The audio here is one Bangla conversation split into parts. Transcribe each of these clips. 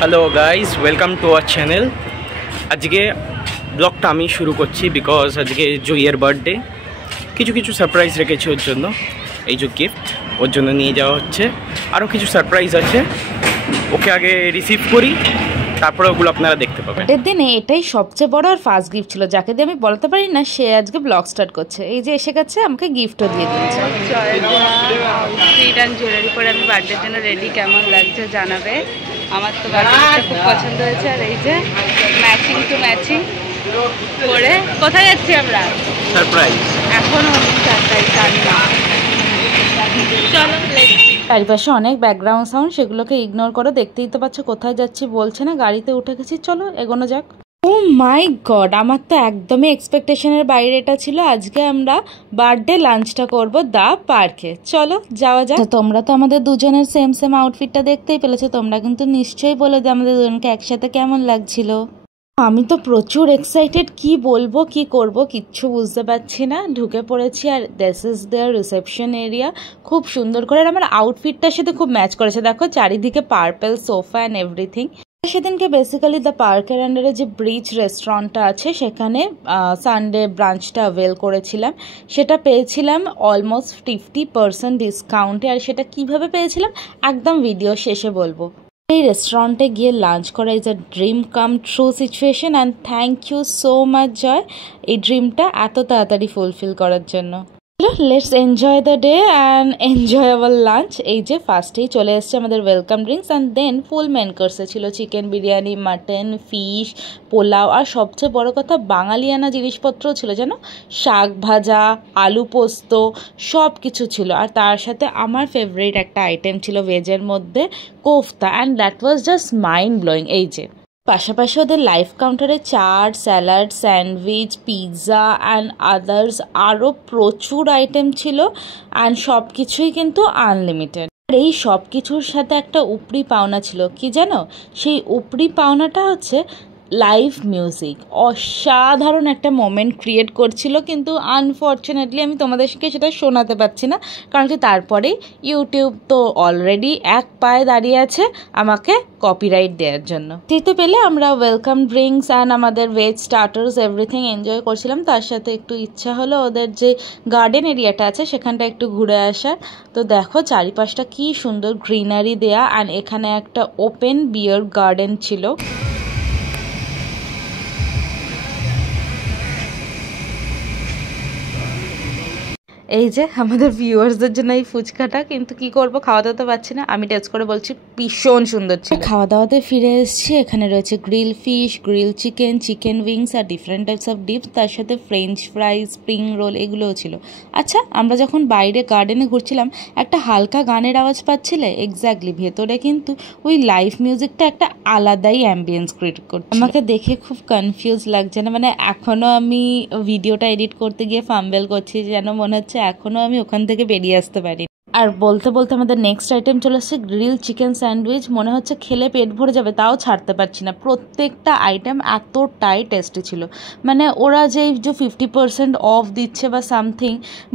Hello guys, welcome to our channel. আজকে ব্লগটা আমি শুরু করছি বিকজ আজকে জুইয়ের বার্থডে। কিছু সারপ্রাইজ রেখেছি ওর জন্য। এই যে গিফট ওর জন্য নিয়ে যাওয়া হচ্ছে, আরও কিছু সারপ্রাইজ আছে, ওকে আগে রিসিভ করি, তারপরে ওগুলো আপনারা দেখতে পাবেন। এর দিনে এটাই সবচেয়ে বড় আর ফার্স্ট গিফট ছিল, যাকে দিয়ে আমি বলতে পারি না সে আজকে ব্লগ স্টার্ট করছে। এই যে এসে গেছে, আমাকে গিফটও দিয়ে দিয়েছে। আউটফিট অ্যান্ড জুয়েলারি পরে আমি বার্থডের জন্য রেডি, কেমন লাগছে জানাবে। আমার তো বার্থডেটা খুব পছন্দ হয়েছে। আর এই যে ম্যাচিং টু ম্যাচিং করে কোথায় যাচ্ছি আমরা? সারপ্রাইজ। এখনও সারপ্রাইজ জানি না, চলো। চারিপাশে অনেক ব্যাকগ্রাউন্ড সাউন্ড, সেগুলোকে ইগনোর করো। দেখতেই তো পাচ্ছ কোথায় যাচ্ছি বলছে না, গাড়িতে উঠে গেছি, চলো এগোনো যাক। ও মাই গড, আমার তো একদমই এক্সপেকটেশনের বাইরে এটা ছিল। আজকে আমরা বার্থডে লাঞ্চটা করব দা পার্কে, চলো যাওয়া যাক। তোমরা তো আমাদের দুজনের সেম আউটফিটটা দেখতেই পেলেছো, তোমরা কিন্তু নিশ্চয়ই বলে যে আমাদের দুজনকে একসাথে কেমন লাগছিল। আমি তো প্রচুর এক্সাইটেড, কি বলবো কি করব কিচ্ছু বুঝতে পারছি না। ঢুকে পড়েছি আর this is their reception area. খুব সুন্দর করে আমার আউটফিটটার সাথে খুব ম্যাচ করেছে, দেখো চারিদিকে পার্পল সোফা অ্যান্ড এভরিথিং। সেদিনকে বেসিক্যালি দ্য পার্কের আন্ডারে যে ব্রিজ রেস্টুরেন্টটা আছে সেখানে সানডে ব্রাঞ্চটা অ্যাভেল করেছিলাম। সেটা পেয়েছিলাম অলমোস্ট 50% ডিসকাউন্টে। আর সেটা কিভাবে পেয়েছিলাম একদম ভিডিও শেষে বলবো। এই রেস্টুরেন্টে গিয়ে লাঞ্চ করা is a dream come true situation and thank you so much Joy এই ড্রিমটা এত তাড়াতাড়ি ফুলফিল করার জন্য। Let's enjoy the day and enjoy our lunch. এই যে ফার্স্টেই চলে এসছে আমাদের welcome drinks and then full main কোর্সে ছিল chicken biryani, mutton, fish, pulao আর সবচেয়ে বড় কথা বাঙালিয়ানা জিনিসপত্রও ছিল, যেন শাক ভাজা, আলু পোস্ত সব কিছু ছিল। আর তার সাথে আমার ফেভারিট একটা আইটেম ছিল ভেজের মধ্যে kofta, and that was just mind blowing. এই যে পাশাপাশি ওদের লাইফ কাউন্টারে chaat, salad, sandwich, pizza and others আরও প্রচুর আইটেম ছিল অ্যান্ড সব কিছুই কিন্তু আনলিমিটেড। আর এই সব কিছুর সাথে একটা উপরি পাওনা ছিল, কি জানো? সেই উপরি পাওনাটা হচ্ছে লাইভ মিউজিক। অসাধারণ একটা মোমেন্ট ক্রিয়েট করছিল, কিন্তু আনফর্চুনেটলি আমি তোমাদেরকে সেটা শোনাতে পারছি না, কারণ কি তারপরেই ইউটিউব তো অলরেডি এক পায়ে দাঁড়িয়ে আছে আমাকে কপিরাইট দেওয়ার জন্য। যেতে পেলে আমরা ওয়েলকাম ড্রিঙ্কস অ্যান্ড আমাদের ভেজ স্টার্টার্স এভরিথিং এনজয় করছিলাম। তার সাথে একটু ইচ্ছা হলো ওদের যে গার্ডেন এরিয়াটা আছে সেখানটা একটু ঘুরে আসার। তো দেখো চারিপাশটা কি সুন্দর গ্রিনারি দেয়া, অ্যান্ড এখানে একটা ওপেন বিয়ার গার্ডেন ছিল। এই যে আমাদের ভিউয়ার্সদের জন্য এই ফুচকাটা, কিন্তু কি করব খাওয়াতে তো পারছি না। আমি টেস্ট করে বলছি ভীষণ সুন্দর ছিল। খাওয়া দাওয়াতে ফিরে এসেছি। এখানে রয়েছে grill fish, grill chicken, chicken wings আর ডিফারেন্ট টাইপস অফ ডিপস, তার সাথে ফ্রেঞ্চ ফ্রাইজ, স্প্রিং রোল এগুলোও ছিল। আচ্ছা, আমরা যখন বাইরে গার্ডেনে ঘুরছিলাম একটা হালকা গানের আওয়াজ পাচ্ছিলে, এক্স্যাক্টলি ভেতরে কিন্তু ওই লাইভ মিউজিকটা একটা আলাদাই অ্যাম্বিয়েন্স ক্রিয়েট করছে। আমাকে দেখে খুব কনফিউজ লাগছে না, মানে এখনও আমি ভিডিওটা এডিট করতে গিয়ে ফাম্বেল করছি, যেন মনে হচ্ছে এখনও আমি ওখান থেকে বেরিয়ে আসতে পারি। আর বলতে বলতে আমাদের নেক্সট আইটেম চলে আসছে গ্রিল চিকেন স্যান্ডউইচ। মনে হচ্ছে খেলে পেট ভরে যাবে, তাও ছাড়তে পারছি না। প্রত্যেকটা আইটেম এতটাই টেস্টি ছিল, মানে ওরা যে 50% অফ দিচ্ছে বা সামথিং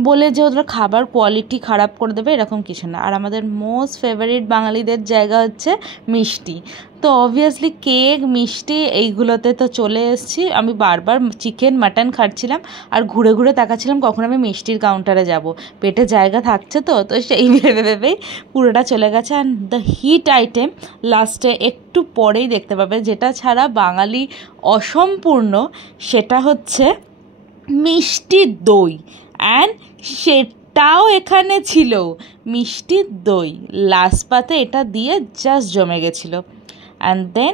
বলে যে ওরা খাবার কোয়ালিটি খারাপ করে দেবে এরকম কিছু না। আর আমাদের মোস্ট ফেভারিট বাঙালিদের জায়গা হচ্ছে মিষ্টি, তো অবভিয়াসলি কেক, মিষ্টি এইগুলোতে তো চলে এসেছি। আমি বারবার চিকেন মাটন খাচ্ছিলাম আর ঘুরে ঘুরে তাকাচ্ছিলাম কখন আমি মিষ্টির কাউন্টারে যাব, পেটে জায়গা থাকছে তো সেই ভেবেই পুরোটা চলে গেছে। অ্যান্ড দ্য হিট আইটেম লাস্টে একটু পরেই দেখতে পাবে, যেটা ছাড়া বাঙালি অসম্পূর্ণ, সেটা হচ্ছে মিষ্টি দই। অ্যান্ড সেটাও এখানে ছিল মিষ্টি দই, লাস্ট পাতে এটা দিয়ে জাস্ট জমে গেছিলো। অ্যান্ড দেন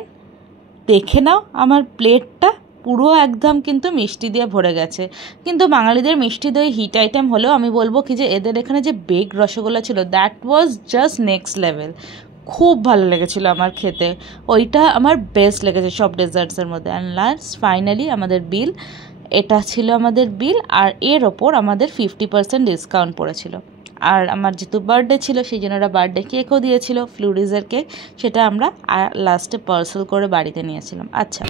দেখে নাও আমার প্লেটটা পুরো একদম কিন্তু মিষ্টি দিয়ে ভরে গেছে। কিন্তু বাঙালিদের মিষ্টি দই হিট আইটেম হলেও আমি বলবো কি যে এদের এখানে যে বেক রসগোল্লা ছিল that was just next level. খুব ভালো লেগেছিলো আমার খেতে, ওইটা আমার বেস্ট লেগেছে সব ডেজার্টসের মধ্যে। অ্যান্ড লাস্ট ফাইনালি আমাদের বিল, এটা ছিল আমাদের বিল, আর এর ওপর আমাদের 50% ডিসকাউন্ট পড়েছিল। আর আমার যেহেতু বার্থডে ছিল সেই জন্য ওরা বার্থডে কেকও দিয়েছিল, ফ্লুরিজের কেক, সেটা আমরা লাস্টে পার্সেল করে বাড়িতে নিয়েছিলাম। আচ্ছা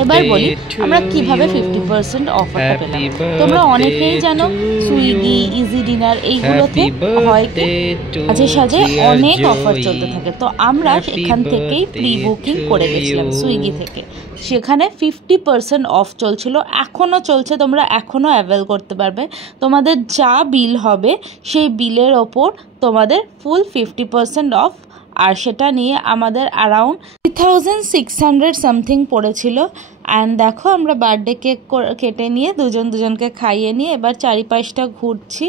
এবার বলি আমরা কিভাবে 50% অফারটা পেলাম। তোমরা অনেকেই জানো সুইগি, ইজি ডিনার এইগুলোতে হয় কি মাঝে সাঝে অনেক অফার চলতে থাকে, তো আমরা এখান থেকেই প্রি বুকিং করে গেছিলাম সুইগি থেকে। সেখানে 50% অফ চলছিল, এখনও চলছে, তোমরা এখনও অ্যাভেল করতে পারবে। তোমাদের যা বিল হবে সেই বিলের ওপর তোমাদের ফুল 50% অফ, আর সেটা নিয়ে আমাদের অ্যারাউন্ড 3600 সামথিং পড়েছিল। অ্যান্ড দেখো আমরা বার্থডে কেক কেটে নিয়ে দুজনকে খাইয়ে নিয়ে এবার চারিপাশটা ঘুরছি।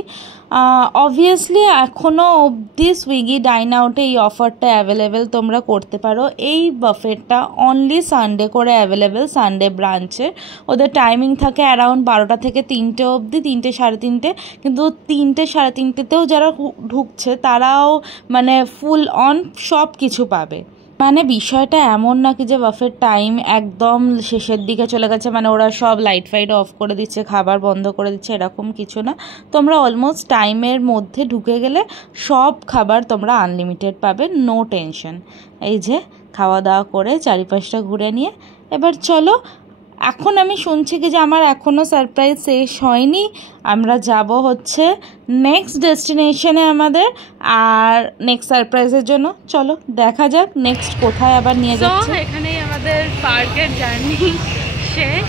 অবভিয়াসলি এখনও অবধি সুইগি ডাইন আউটে এই অফারটা অ্যাভেলেবেল তোমরা করতে পারো। এই বাফেটটা অনলি সানডে করে অ্যাভেলেবেল, সানডে ব্রাঞ্চে। ওদের টাইমিং থাকে অ্যারাউন্ড 12টা থেকে 3টে অবধি, 3টে সাড়ে 3টে, কিন্তু 3টে সাড়ে 3টেতেও যারা ঢুকছে তারাও মানে ফুল অন সব কিছু পাবে। মানে বিষয়টা এমন না কি যে বাফের টাইম একদম শেষের দিকে চলে গেছে, মানে ওরা সব লাইট ফাইট অফ করে দিচ্ছে, খাবার বন্ধ করে দিচ্ছে, এরকম কিছু না। তোমরা অলমোস্ট টাইমের মধ্যে ঢুকে গেলে সব খাবার তোমরা আনলিমিটেড পাবে, নো টেনশন। এই যে খাওয়া দাওয়া করে চারিপাশটা ঘুরে নিয়ে এবার চলো, এখন আমি শুনছি কি যে আমার এখনও সারপ্রাইজ শেষ হয়নি, আমরা যাব হচ্ছে নেক্সট ডেস্টিনেশনে আমাদের, আর নেক্সট সারপ্রাইজের জন্য চলো দেখা যাক নেক্সট কোথায় আবার নিয়ে যাচ্ছে। এখানেই আমাদের পার্কের জার্নি শেষ।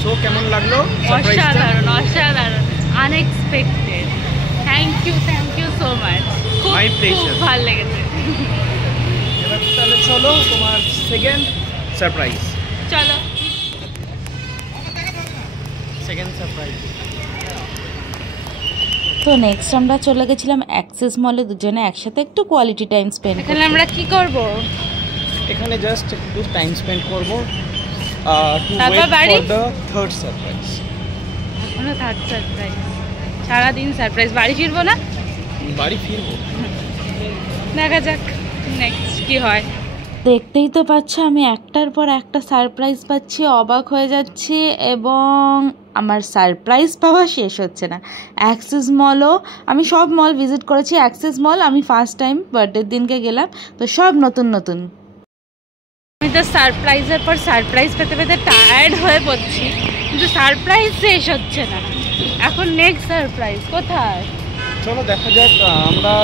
সো কেমন লাগলো? অসাধারণ অসাধারণ, unexpected. Thank you so much, খুব ভালো লেগেছে। এবার তাহলে চলো তোমার সেকেন্ড সারপ্রাইজ। চলো সেকেন্ড সারপ্রাইজ। তো নেক্সট আমরা চলে গেছিলাম অ্যাক্সেস মলে দুজনে একসাথে একটু কোয়ালিটি টাইম স্পেন্ড। এখানে আমরা কি করব? এখানে জাস্ট একটু টাইম স্পেন্ড করব, তারপর বাড়ি। Third surprise. এখনো থার্ড সারপ্রাইজ, সারাদিন সারপ্রাইজ। বাড়ি ফিরবো না? বাড়ি ফিরবো, দেখা যাক নেক্সট কি হয়। দেখতেই তো পাচ্ছ আমি একটার পর একটা সারপ্রাইজ পাচ্ছি, অবাক হয়ে যাচ্ছি, এবং আমার সারপ্রাইজ পাওয়া শেষ হচ্ছে না। অ্যাক্সেস মলও আমি সব মল ভিজিট করেছি, অ্যাক্সেস মল আমি ফার্স্ট টাইম বার্থডের দিনকে গেলাম, তো সব নতুন নতুন। আমি তো সারপ্রাইজের পর সারপ্রাইজ পেতে পেতে টায়ার্ড হয়ে পড়ছি, কিন্তু সারপ্রাইজ শেষ হচ্ছে না। এখন নেক্সট সারপ্রাইজ কোথায়? চলো দেখা যাক, আমরা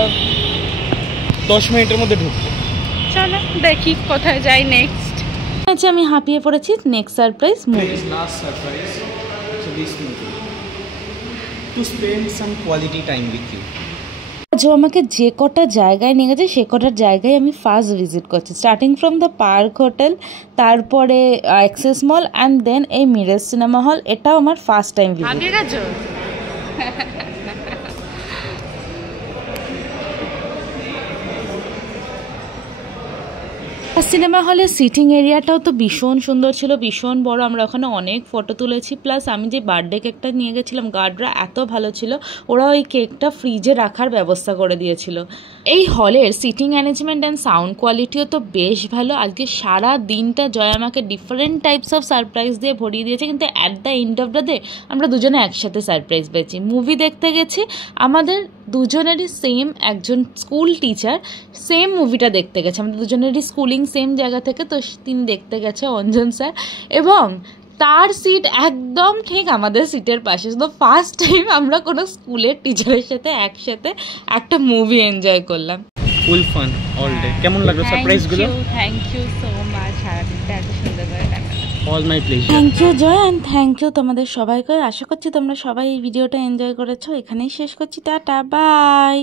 10 মিনিটের মধ্যে ঢুকবো। চলো দেখি কোথায় যাই নেক্সট। আচ্ছা আমি হাঁপিয়ে পড়েছি, next surprise movie. Last surprise, so this movie to spend some quality time with you. যে আমাকে যে কটা জায়গায় নিয়ে গেছে সে কটার জায়গায় আমি ফার্স্ট ভিজিট করছি, starting from the park hotel, তারপরে অ্যাক্সেস মল, অ্যান্ড দেন এই মিরাজ সিনেমা হল। এটাও আমার ফার্স্ট টাইম ভিজিট। আগে গেছো? সিনেমা হলের সিটিং এরিয়াটাও তো ভীষণ সুন্দর ছিল, ভীষণ বড়। আমরা ওখানে অনেক ফটো তুলেছি, প্লাস আমি যে বার্থডে কেকটা নিয়ে গেছিলাম গার্ডরা এত ভালো ছিল, ওরা ওই কেকটা ফ্রিজে রাখার ব্যবস্থা করে দিয়েছিল। এই হলের সিটিং অ্যারেঞ্জমেন্ট অ্যান্ড সাউন্ড কোয়ালিটিও তো বেশ ভালো। আজকে সারা দিনটা জয় আমাকে ডিফারেন্ট টাইপস অফ সারপ্রাইজ দিয়ে ভরিয়ে দিয়েছে, কিন্তু at the end of the day আমরা দুজনে একসাথে সারপ্রাইজ পেয়েছি। মুভি দেখতে গেছি, আমাদের দুজনেরই সেম একজন স্কুল টিচার সেম মুভিটা দেখতে গেছে, আমাদের দুজনেরই স্কুলিং সেম জায়গা থেকে, তো তিনি দেখতে গেছে অঞ্জন স্যার, এবং তার সিট একদম ঠিক আমাদের সিটের পাশে। তো ফার্স্ট টাইম আমরা কোনো স্কুলের টিচারের সাথে একসাথে একটা মুভি এনজয় করলাম। Full fun all day. কেমন লাগলো সারপ্রাইজগুলো? থ্যাংক ইউ সো মাচ, সারাদিনটা এত সুন্দর করে দেখা। All my pleasure. Thank you Joy, and thank you তোমাদের সবাইকে। আশা করছি তোমরা সবাই এই ভিডিওটা এনজয় করেছো। এখানেই শেষ করছি, টাটা বাই।